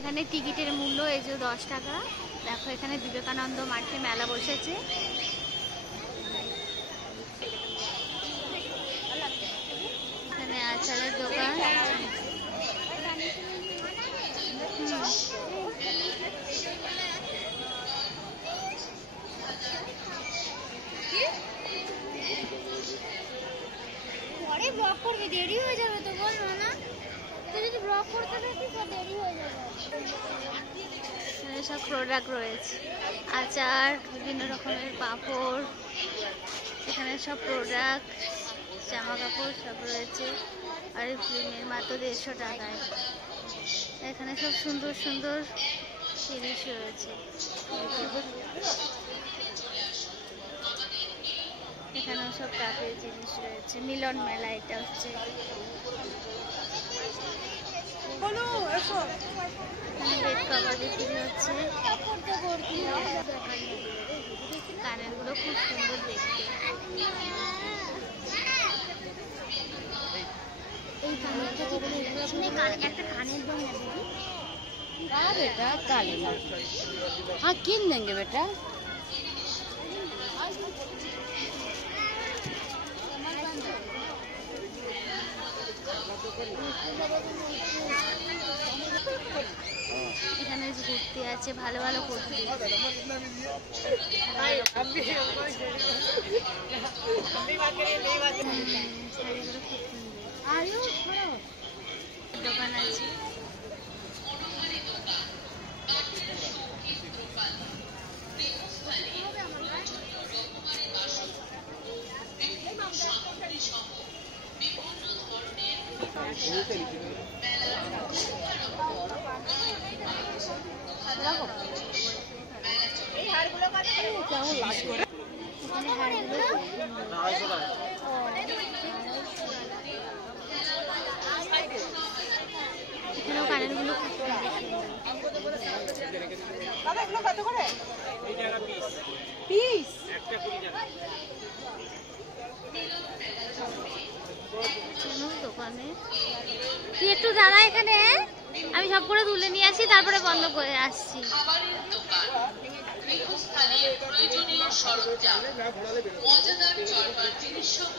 এখানে টিকিটের মূল্য এই যে 10 টাকা। দেখো এখানে বিবেকানন্দ মাঠে মেলা বসেছে। এখানে আচারের দোকান। পরে ব্লগ করবি, দেরি হয়ে যাবে তো বল না। তুই যদি ব্লগ করতে থাকিস তো দেরি হয়ে যাবে। এখানে সব প্রোডাক্ট রয়েছে, আচার, বিভিন্ন রকমের পাঁপড়, এখানে সব প্রোডাক্ট, জামা কাপড় সব রয়েছে। আর এই ফিল্মের মাত্র 150 টাকায়। এখানে সব সুন্দর সুন্দর জিনিস রয়েছে। এখানেও সব কাপের জিনিস রয়েছে। মিলন মেলা এটা হচ্ছে। বেড কভার বিক্রি হচ্ছে। কানের গুলো খুব সুন্দর দেখতে। এই কানেরটা কি একটা কানের দাম না দিদি? बेटा काले हाँ किन देंगे बेटा। এখানে কুর্তি আছে, ভালো ভালো কুর্তি। দোকান আছে। এখানেও কানের গুলো খুব দোকানে। তুই একটু দাঁড়া এখানে, আমি সব করে তুলে নিয়ে আসি, তারপরে বন্ধ করে আসছি। প্রয়োজনীয় সরঞ্জাম, মজাদার চলবার জিনিস সহ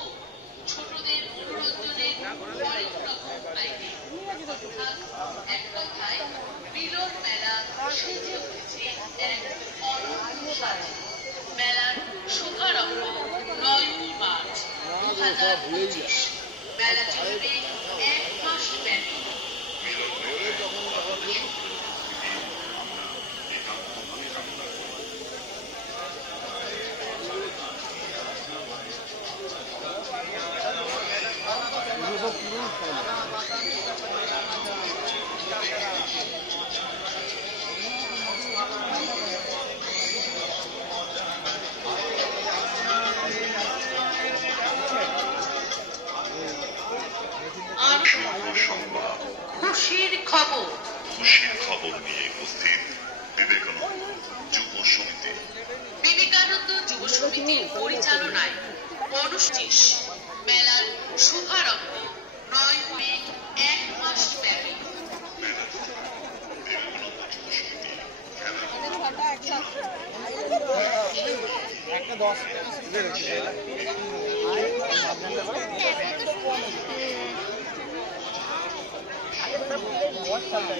ছোটদের মনোরঞ্জনের হরেক রকম আইটেম। এক কথায় মিলন মেলা সেজে উঠেছে এক অনন্য সাজে। মেলার শুভারম্ভ 9ই মার্চ 2025। মেলা চলবে 1 মাস ব্যাপী। খুশির খবর নিয়ে উপস্থিত বিবেকানন্দ যুব সমিতি। বিবেকানন্দ যুব সমিতির পরিচালনায় অনুষ্ঠিত মেলার শুভারম্ভ 9 মে 1 মাস ব্যাপী।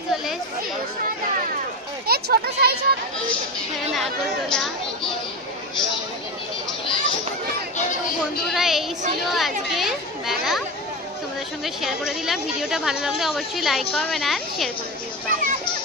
চলে এসছি। ছোট সাইজ হবে। হ্যাঁ, নাগরদোলা। তো বন্ধুরা, এই ছিল আজকে মেলা, তোমাদের সঙ্গে শেয়ার করে দিলাম। ভিডিওটা ভালো লাগলে অবশ্যই লাইক করবেন আর শেয়ার করে দিও। বাই।